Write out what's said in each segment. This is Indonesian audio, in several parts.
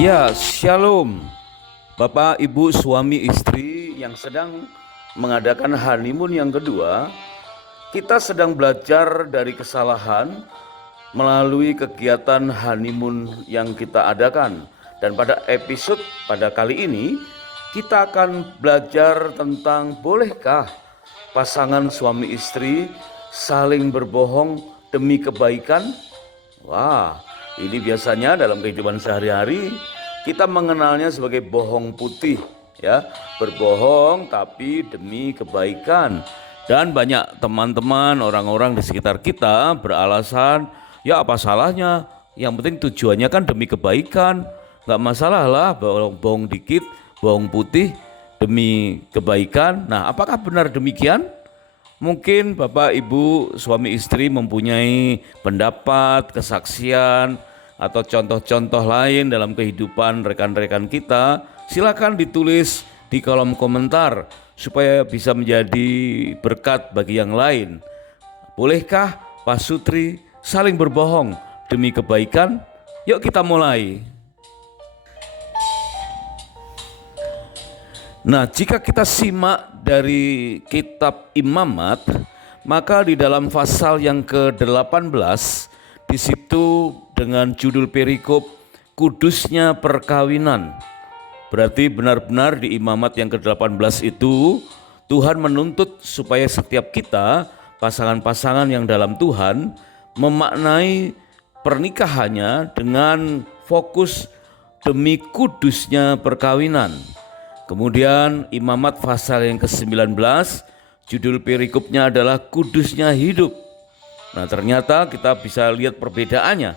Ya, shalom. Bapak, Ibu, suami, istri yang sedang mengadakan honeymoon yang kedua, kita sedang belajar dari kesalahan melalui kegiatan honeymoon yang kita adakan. Dan pada episode pada kali ini, kita akan belajar tentang bolehkah pasangan suami istri saling berbohong demi kebaikan? Wah, ini biasanya dalam kehidupan sehari-hari kita mengenalnya sebagai bohong putih, ya, berbohong tapi demi kebaikan. Dan banyak teman-teman, orang-orang di sekitar kita beralasan, ya apa salahnya? Yang penting tujuannya kan demi kebaikan, nggak masalah lah bohong dikit, bohong putih demi kebaikan. Nah, apakah benar demikian? Mungkin Bapak, Ibu, suami istri mempunyai pendapat, kesaksian, atau contoh-contoh lain dalam kehidupan rekan-rekan kita. Silakan ditulis di kolom komentar supaya bisa menjadi berkat bagi yang lain. Bolehkah Pak Sutri saling berbohong demi kebaikan? Yuk kita mulai. Nah, jika kita simak dari kitab Imamat, maka di dalam pasal yang ke-18 di situ dengan judul perikop kudusnya perkawinan. Berarti benar-benar di Imamat yang ke-18 itu Tuhan menuntut supaya setiap kita, pasangan-pasangan yang dalam Tuhan, memaknai pernikahannya dengan fokus demi kudusnya perkawinan. Kemudian Imamat pasal yang ke-19, judul perikopnya adalah kudusnya hidup. Nah, ternyata kita bisa lihat perbedaannya.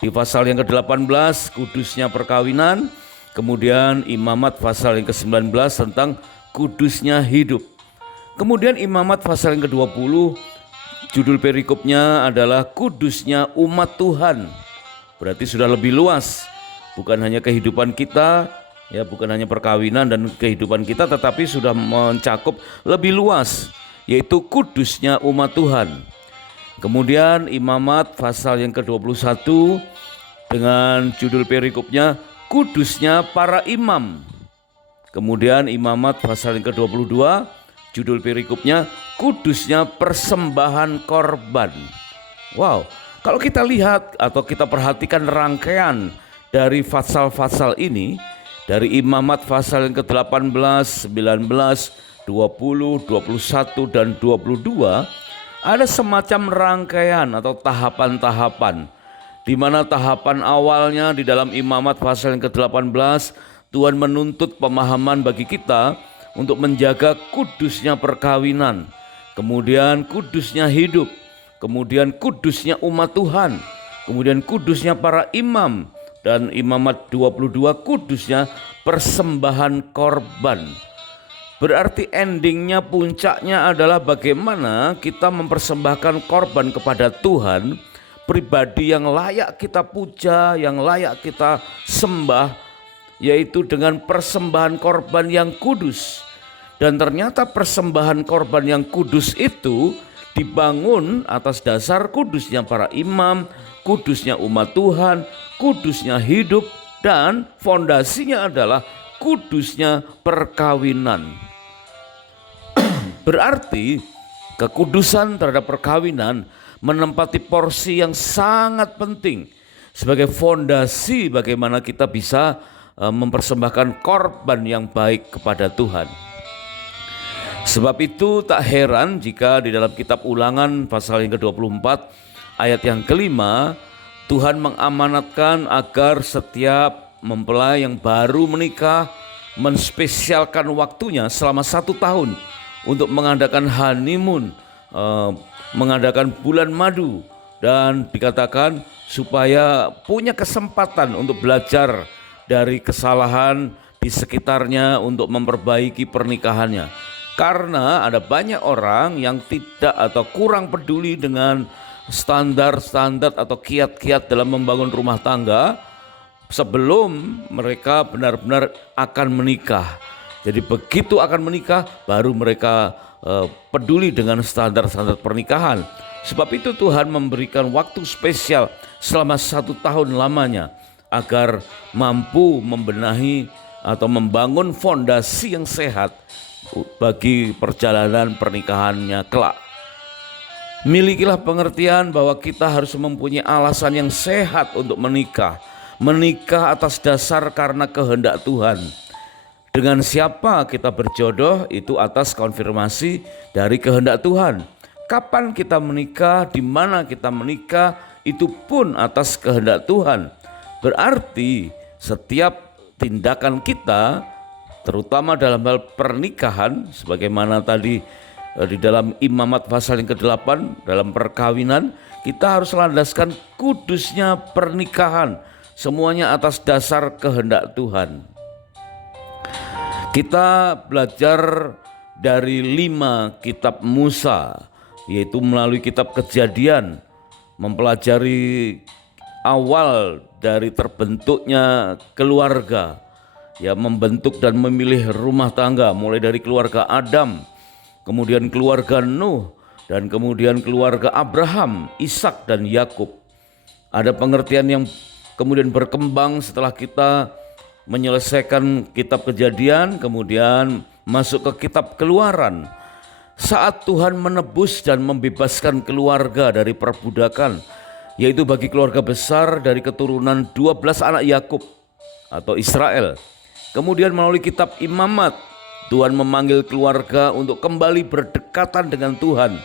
Di pasal yang ke-18 kudusnya perkawinan, kemudian Imamat pasal yang ke-19 tentang kudusnya hidup. Kemudian Imamat pasal yang ke-20 judul perikopnya adalah kudusnya umat Tuhan. Berarti sudah lebih luas, bukan hanya kehidupan kita, ya, bukan hanya perkawinan dan kehidupan kita, tetapi sudah mencakup lebih luas, yaitu kudusnya umat Tuhan. Kemudian Imamat pasal yang ke-21 dengan judul perikopnya kudusnya para imam. Kemudian Imamat pasal yang ke-22 judul perikopnya kudusnya persembahan korban. Wow, kalau kita lihat atau kita perhatikan rangkaian dari pasal-pasal ini, dari Imamat pasal yang ke-18, 19, 20, 21, dan 22, ada semacam rangkaian atau tahapan-tahapan, di mana tahapan awalnya di dalam Imamat pasal yang ke-18, Tuhan menuntut pemahaman bagi kita untuk menjaga kudusnya perkawinan, kemudian kudusnya hidup, kemudian kudusnya umat Tuhan, kemudian kudusnya para imam, dan Imamat 22 kudusnya persembahan korban. Berarti endingnya, puncaknya adalah bagaimana kita mempersembahkan korban kepada Tuhan, pribadi yang layak kita puja, yang layak kita sembah, yaitu dengan persembahan korban yang kudus. Dan ternyata persembahan korban yang kudus itu dibangun atas dasar kudusnya para imam, kudusnya umat Tuhan, kudusnya hidup, dan fondasinya adalah kudusnya perkawinan. Berarti kekudusan terhadap perkawinan menempati porsi yang sangat penting sebagai fondasi bagaimana kita bisa mempersembahkan korban yang baik kepada Tuhan. Sebab itu tak heran jika di dalam kitab Ulangan pasal yang ke-24 ayat yang kelima, Tuhan mengamanatkan agar setiap mempelai yang baru menikah menspesialkan waktunya selama 1 tahun untuk mengadakan honeymoon, mengadakan bulan madu, dan dikatakan supaya punya kesempatan untuk belajar dari kesalahan di sekitarnya untuk memperbaiki pernikahannya. Karena ada banyak orang yang tidak atau kurang peduli dengan standar-standar atau kiat-kiat dalam membangun rumah tangga sebelum mereka benar-benar akan menikah. Jadi begitu akan menikah baru mereka peduli dengan standar-standar pernikahan. Sebab itu Tuhan memberikan waktu spesial selama 1 tahun lamanya agar mampu membenahi atau membangun fondasi yang sehat bagi perjalanan pernikahannya kelak. Milikilah pengertian bahwa kita harus mempunyai alasan yang sehat untuk menikah. Menikah atas dasar karena kehendak Tuhan. Dengan siapa kita berjodoh itu atas konfirmasi dari kehendak Tuhan. Kapan kita menikah, di mana kita menikah, itu pun atas kehendak Tuhan. Berarti setiap tindakan kita, terutama dalam hal pernikahan, sebagaimana tadi di dalam Imamat pasal yang ke-8, dalam perkawinan, kita harus landaskan kudusnya pernikahan, semuanya atas dasar kehendak Tuhan. Kita belajar dari 5 kitab Musa, yaitu melalui kitab Kejadian, mempelajari awal dari terbentuknya keluarga, ya, membentuk dan memilih rumah tangga, mulai dari keluarga Adam, kemudian keluarga Nuh, dan kemudian keluarga Abraham, Ishak, dan Yakub. Ada pengertian yang kemudian berkembang setelah kita menyelesaikan kitab Kejadian, kemudian masuk ke kitab Keluaran. Saat Tuhan menebus dan membebaskan keluarga dari perbudakan, yaitu bagi keluarga besar dari keturunan 12 anak Yakub atau Israel. Kemudian melalui kitab Imamat, Tuhan memanggil keluarga untuk kembali berdekatan dengan Tuhan.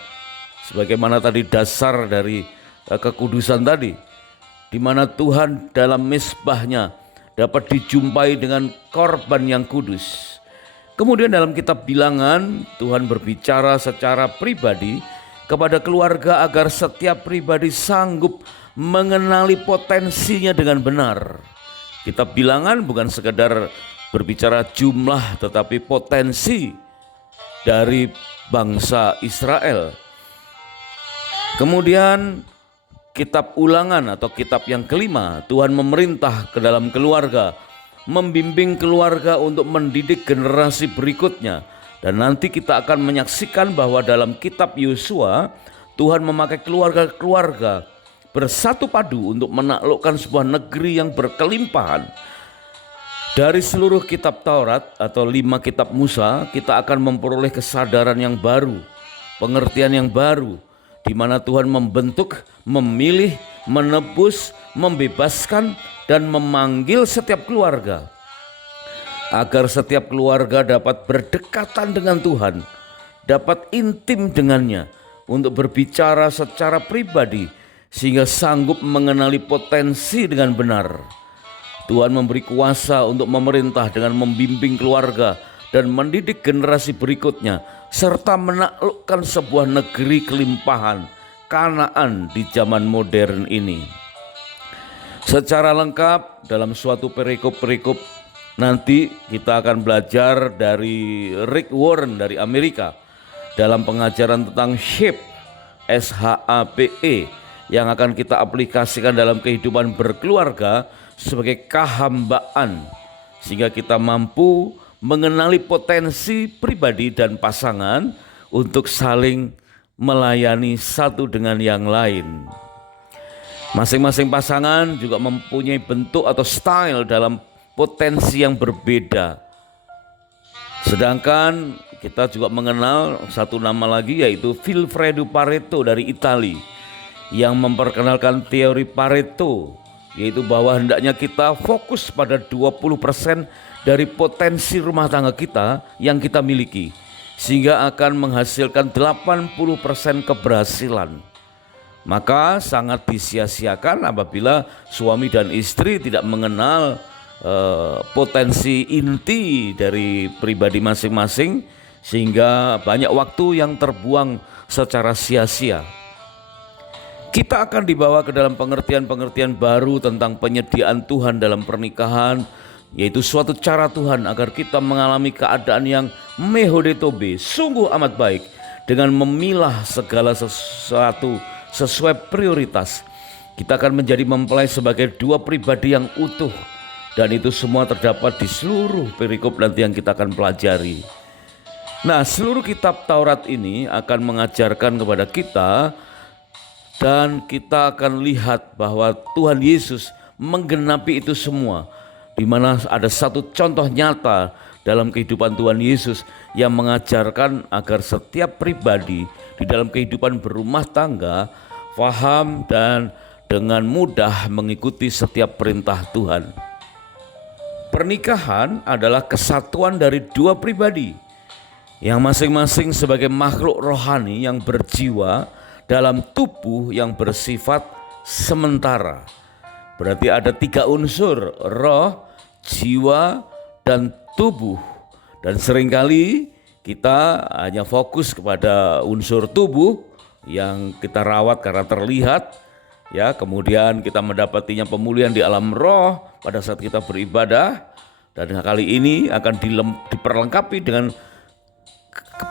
Sebagaimana tadi dasar dari kekudusan tadi, di mana Tuhan dalam mezbahnya dapat dijumpai dengan korban yang kudus. Kemudian dalam kitab Bilangan, Tuhan berbicara secara pribadi kepada keluarga agar setiap pribadi sanggup mengenali potensinya dengan benar. Kitab Bilangan bukan sekedar berbicara jumlah, tetapi potensi dari bangsa Israel. Kemudian kitab Ulangan atau kitab yang kelima, Tuhan memerintah ke dalam keluarga, membimbing keluarga untuk mendidik generasi berikutnya. Dan nanti kita akan menyaksikan bahwa dalam kitab Yosua, Tuhan memakai keluarga-keluarga bersatu padu untuk menaklukkan sebuah negeri yang berkelimpahan. Dari seluruh kitab Taurat atau 5 kitab Musa, kita akan memperoleh kesadaran yang baru, pengertian yang baru, di mana Tuhan membentuk, memilih, menebus, membebaskan, dan memanggil setiap keluarga agar setiap keluarga dapat berdekatan dengan Tuhan, dapat intim dengannya untuk berbicara secara pribadi sehingga sanggup mengenali potensi dengan benar. Tuhan memberi kuasa untuk memerintah dengan membimbing keluarga dan mendidik generasi berikutnya, serta menaklukkan sebuah negeri kelimpahan, Kanaan di zaman modern ini. Secara lengkap dalam suatu perikop-perikop nanti kita akan belajar dari Rick Warren dari Amerika dalam pengajaran tentang SHAPE, SHAPE, yang akan kita aplikasikan dalam kehidupan berkeluarga sebagai kehambaan, sehingga kita mampu mengenali potensi pribadi dan pasangan untuk saling melayani satu dengan yang lain. Masing-masing pasangan juga mempunyai bentuk atau style dalam potensi yang berbeda. Sedangkan kita juga mengenal satu nama lagi, yaitu Vilfredo Pareto dari Italia, yang memperkenalkan teori Pareto, yaitu bahwa hendaknya kita fokus pada 20% dari potensi rumah tangga kita yang kita miliki, sehingga akan menghasilkan 80% keberhasilan. Maka sangat disia-siakan apabila suami dan istri tidak mengenal potensi inti dari pribadi masing-masing, sehingga banyak waktu yang terbuang secara sia-sia. Kita akan dibawa ke dalam pengertian-pengertian baru tentang penyediaan Tuhan dalam pernikahan, yaitu suatu cara Tuhan agar kita mengalami keadaan yang mehodetobe, sungguh amat baik, dengan memilah segala sesuatu sesuai prioritas. Kita akan menjadi mempelai sebagai 2 pribadi yang utuh, dan itu semua terdapat di seluruh perikop nanti yang kita akan pelajari. Nah, seluruh kitab Taurat ini akan mengajarkan kepada kita, dan kita akan lihat bahwa Tuhan Yesus menggenapi itu semua, di mana ada satu contoh nyata dalam kehidupan Tuhan Yesus yang mengajarkan agar setiap pribadi di dalam kehidupan berumah tangga faham dan dengan mudah mengikuti setiap perintah Tuhan. Pernikahan adalah kesatuan dari dua pribadi yang masing-masing sebagai makhluk rohani yang berjiwa dalam tubuh yang bersifat sementara. Berarti ada 3 unsur, roh, jiwa, dan tubuh. Dan seringkali kita hanya fokus kepada unsur tubuh yang kita rawat karena terlihat, ya, kemudian kita mendapatinya pemulihan di alam roh pada saat kita beribadah, dan kali ini akan diperlengkapi dengan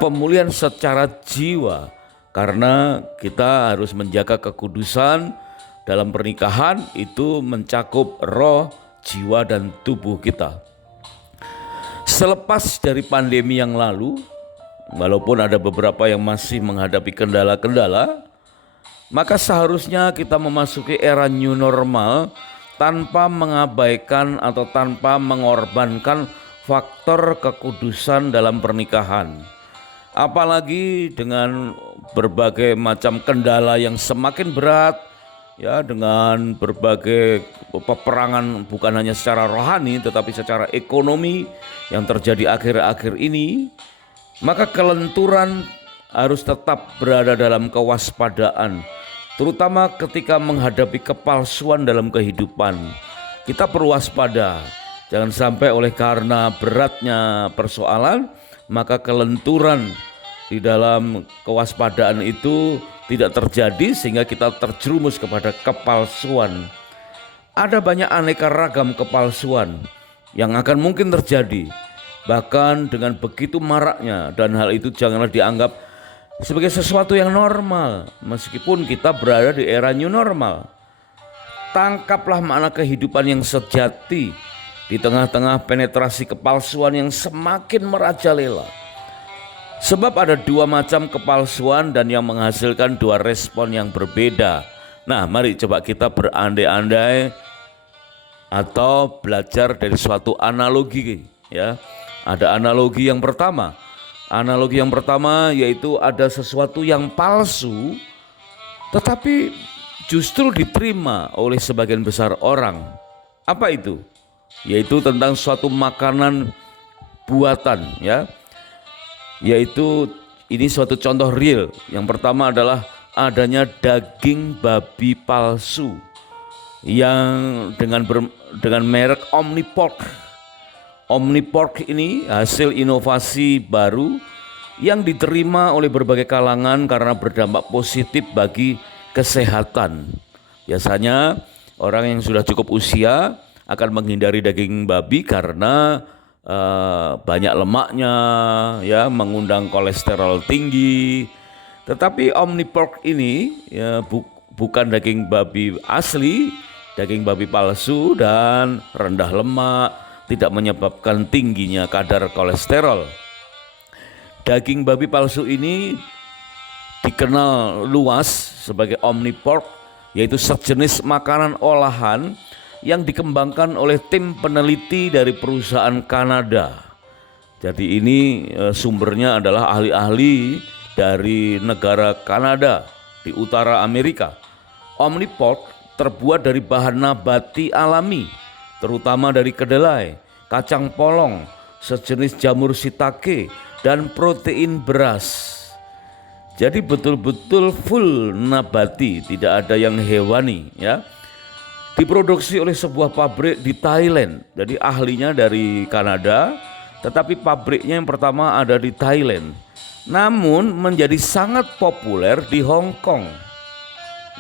pemulihan secara jiwa karena kita harus menjaga kekudusan dalam pernikahan. Itu mencakup roh, jiwa, dan tubuh kita. Selepas dari pandemi yang lalu, walaupun ada beberapa yang masih menghadapi kendala-kendala, maka seharusnya kita memasuki era new normal tanpa mengabaikan atau tanpa mengorbankan faktor kekudusan dalam pernikahan. Apalagi dengan berbagai macam kendala yang semakin berat, ya, dengan berbagai peperangan bukan hanya secara rohani tetapi secara ekonomi yang terjadi akhir-akhir ini, maka kelenturan harus tetap berada dalam kewaspadaan, terutama ketika menghadapi kepalsuan dalam kehidupan. Kita perlu waspada, jangan sampai oleh karena beratnya persoalan maka kelenturan di dalam kewaspadaan itu tidak terjadi sehingga kita terjerumus kepada kepalsuan. Ada banyak aneka ragam kepalsuan yang akan mungkin terjadi, bahkan dengan begitu maraknya, dan hal itu janganlah dianggap sebagai sesuatu yang normal meskipun kita berada di era new normal. Tangkaplah makna kehidupan yang sejati di tengah-tengah penetrasi kepalsuan yang semakin merajalela. Sebab ada 2 macam kepalsuan dan yang menghasilkan 2 respon yang berbeda. Nah, mari coba kita berandai-andai atau belajar dari suatu analogi, ya. Ada analogi yang pertama. Analogi yang pertama yaitu ada sesuatu yang palsu tetapi justru diterima oleh sebagian besar orang. Apa itu? Yaitu tentang suatu makanan buatan, ya. Yaitu ini suatu contoh real. Yang pertama adalah adanya daging babi palsu yang dengan merek Omnipork. Omnipork ini hasil inovasi baru yang diterima oleh berbagai kalangan karena berdampak positif bagi kesehatan. Biasanya orang yang sudah cukup usia akan menghindari daging babi karena banyak lemaknya, ya, mengundang kolesterol tinggi. Tetapi Omnipork ini, ya, bukan daging babi asli, daging babi palsu dan rendah lemak, tidak menyebabkan tingginya kadar kolesterol. Daging babi palsu ini dikenal luas sebagai Omnipork, yaitu sejenis makanan olahan yang dikembangkan oleh tim peneliti dari perusahaan Kanada. Jadi ini sumbernya adalah ahli-ahli dari negara Kanada di utara Amerika. Omnipork terbuat dari bahan nabati alami, terutama dari kedelai, kacang polong, sejenis jamur shiitake, dan protein beras. Jadi betul-betul full nabati, tidak ada yang hewani, ya. Diproduksi oleh sebuah pabrik di Thailand. Jadi ahlinya dari Kanada, tetapi pabriknya yang pertama ada di Thailand. Namun menjadi sangat populer di Hong Kong.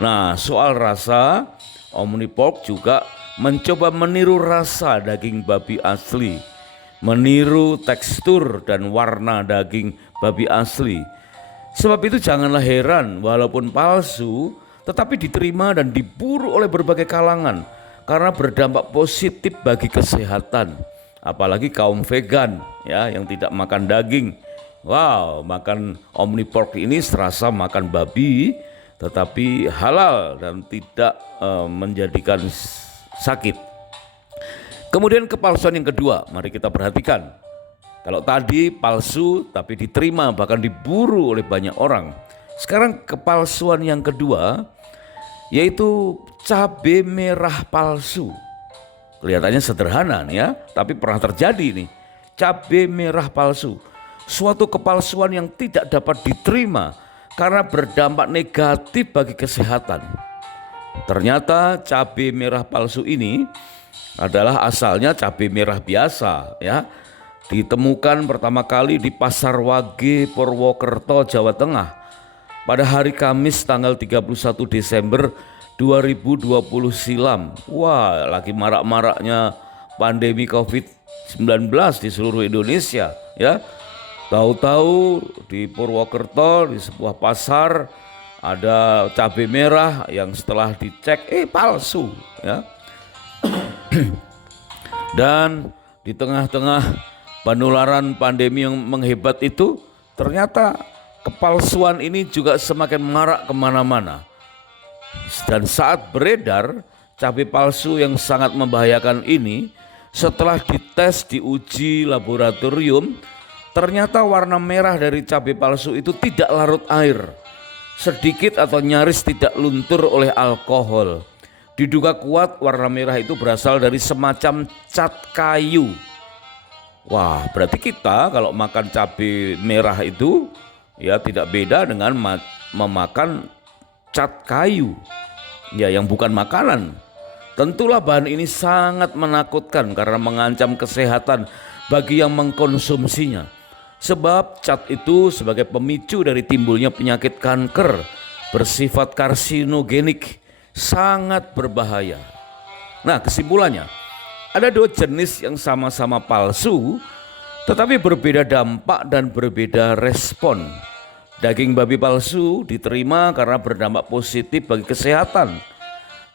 Nah, soal rasa, Omnipork juga mencoba meniru rasa daging babi asli, meniru tekstur dan warna daging babi asli. Sebab itu janganlah heran walaupun palsu tetapi diterima dan diburu oleh berbagai kalangan karena berdampak positif bagi kesehatan. Apalagi kaum vegan, ya, yang tidak makan daging. Wow, makan Omnipork ini serasa makan babi tetapi halal dan tidak menjadikan sakit. Kemudian kepalsuan yang kedua, mari kita perhatikan. Kalau tadi palsu tapi diterima bahkan diburu oleh banyak orang. Sekarang kepalsuan yang kedua yaitu cabai merah palsu. Kelihatannya sederhana nih ya, tapi pernah terjadi nih. Cabai merah palsu, suatu kepalsuan yang tidak dapat diterima karena berdampak negatif bagi kesehatan. Ternyata cabai merah palsu ini adalah asalnya cabai merah biasa ya. Ditemukan pertama kali di Pasar Wage, Purwokerto, Jawa Tengah pada hari Kamis tanggal 31 Desember 2020 silam. Wah, lagi marak-maraknya pandemi COVID-19 di seluruh Indonesia ya. Tahu-tahu di Purwokerto di sebuah pasar ada cabai merah yang setelah dicek palsu ya. Dan di tengah-tengah penularan pandemi yang menghebat itu, ternyata kepalsuan ini juga semakin marak kemana-mana. Dan saat beredar cabai palsu yang sangat membahayakan ini, setelah dites diuji laboratorium, ternyata warna merah dari cabai palsu itu tidak larut air, sedikit atau nyaris tidak luntur oleh alkohol. Diduga kuat warna merah itu berasal dari semacam cat kayu. Wah, berarti kita kalau makan cabai merah itu ya tidak beda dengan memakan cat kayu ya yang bukan makanan. Tentulah bahan ini sangat menakutkan karena mengancam kesehatan bagi yang mengkonsumsinya. Sebab cat itu sebagai pemicu dari timbulnya penyakit kanker bersifat karsinogenik, sangat berbahaya. Nah, kesimpulannya, ada dua jenis yang sama-sama palsu tetapi berbeda dampak dan berbeda respon. Daging babi palsu diterima karena berdampak positif bagi kesehatan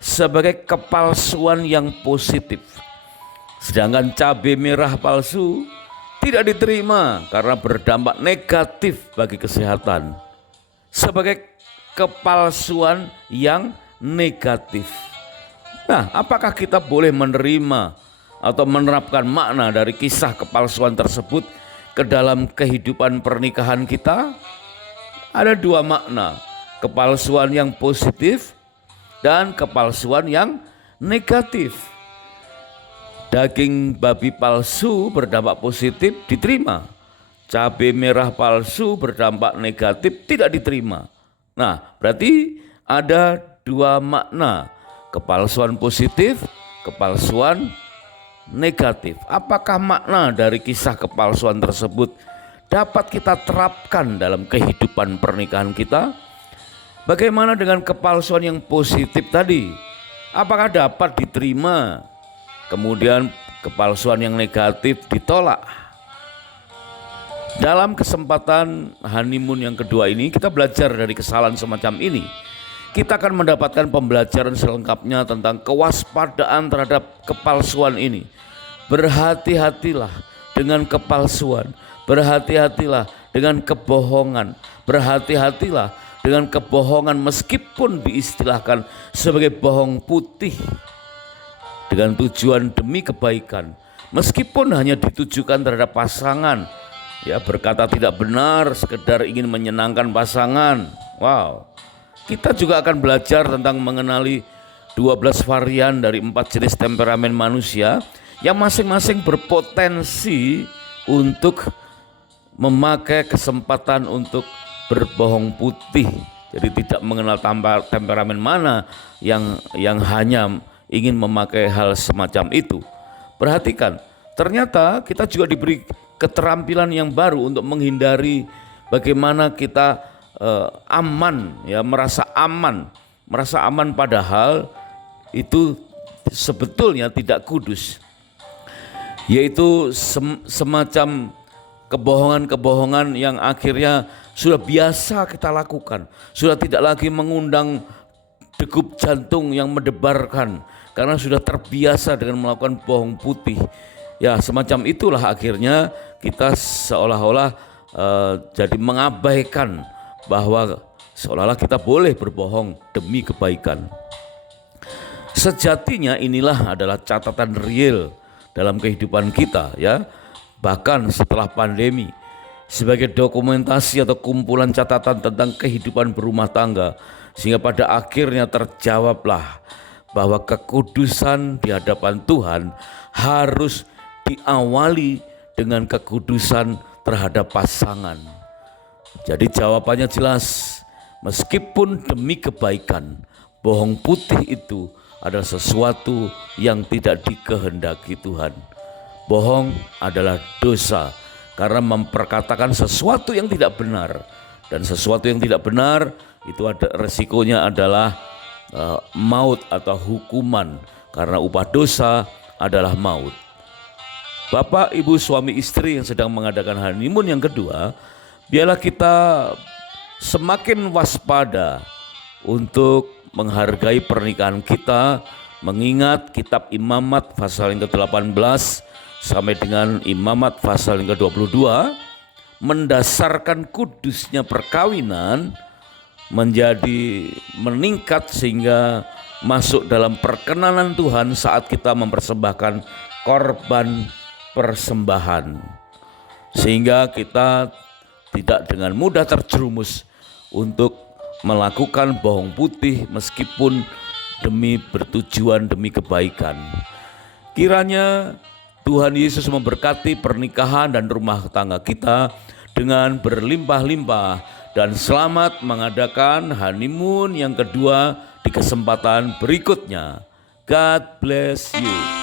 sebagai kepalsuan yang positif. Sedangkan cabai merah palsu tidak diterima karena berdampak negatif bagi kesehatan sebagai kepalsuan yang negatif. Nah, apakah kita boleh menerima atau menerapkan makna dari kisah kepalsuan tersebut ke dalam kehidupan pernikahan kita? Ada dua makna, kepalsuan yang positif dan kepalsuan yang negatif. Daging babi palsu berdampak positif diterima, cabai merah palsu berdampak negatif tidak diterima. Nah, berarti ada dua makna, kepalsuan positif, kepalsuan negatif. Apakah makna dari kisah kepalsuan tersebut dapat kita terapkan dalam kehidupan pernikahan kita? Bagaimana dengan kepalsuan yang positif tadi? Apakah dapat diterima? Kemudian kepalsuan yang negatif ditolak. Dalam kesempatan honeymoon yang kedua ini kita belajar dari kesalahan semacam ini. Kita akan mendapatkan pembelajaran selengkapnya tentang kewaspadaan terhadap kepalsuan ini. Berhati-hatilah dengan kepalsuan, berhati-hatilah dengan kebohongan, berhati-hatilah dengan kebohongan meskipun diistilahkan sebagai bohong putih dengan tujuan demi kebaikan, meskipun hanya ditujukan terhadap pasangan, ya berkata tidak benar sekedar ingin menyenangkan pasangan. Wow. Kita juga akan belajar tentang mengenali 12 varian dari 4 jenis temperamen manusia yang masing-masing berpotensi untuk memakai kesempatan untuk berbohong putih. Jadi tidak mengenal temperamen mana yang hanya ingin memakai hal semacam itu. Perhatikan, ternyata kita juga diberi keterampilan yang baru untuk menghindari bagaimana kita aman, ya merasa aman padahal itu sebetulnya tidak kudus, yaitu semacam kebohongan-kebohongan yang akhirnya sudah biasa kita lakukan, sudah tidak lagi mengundang degup jantung yang mendebarkan karena sudah terbiasa dengan melakukan bohong putih. Ya semacam itulah akhirnya kita seolah-olah jadi mengabaikan bahwa seolah-olah kita boleh berbohong demi kebaikan. Sejatinya inilah adalah catatan real dalam kehidupan kita ya, bahkan setelah pandemi, sebagai dokumentasi atau kumpulan catatan tentang kehidupan berumah tangga, sehingga pada akhirnya terjawablah bahwa kekudusan di hadapan Tuhan harus diawali dengan kekudusan terhadap pasangan. Jadi jawabannya jelas, meskipun demi kebaikan, bohong putih itu adalah sesuatu yang tidak dikehendaki Tuhan. Bohong adalah dosa karena memperkatakan sesuatu yang tidak benar, dan sesuatu yang tidak benar itu ada resikonya adalah maut atau hukuman, karena upah dosa adalah maut. Bapak, ibu, suami istri yang sedang mengadakan honeymoon yang kedua, biarlah kita semakin waspada untuk menghargai pernikahan kita, mengingat kitab Imamat pasal yang ke-18 sampai dengan Imamat pasal yang ke-22 mendasarkan kudusnya perkawinan menjadi meningkat sehingga masuk dalam perkenanan Tuhan saat kita mempersembahkan korban persembahan, sehingga kita tidak dengan mudah terjerumus untuk melakukan bohong putih meskipun demi bertujuan demi kebaikan. Kiranya Tuhan Yesus memberkati pernikahan dan rumah tangga kita dengan berlimpah-limpah, dan selamat mengadakan honeymoon yang kedua di kesempatan berikutnya. God bless you.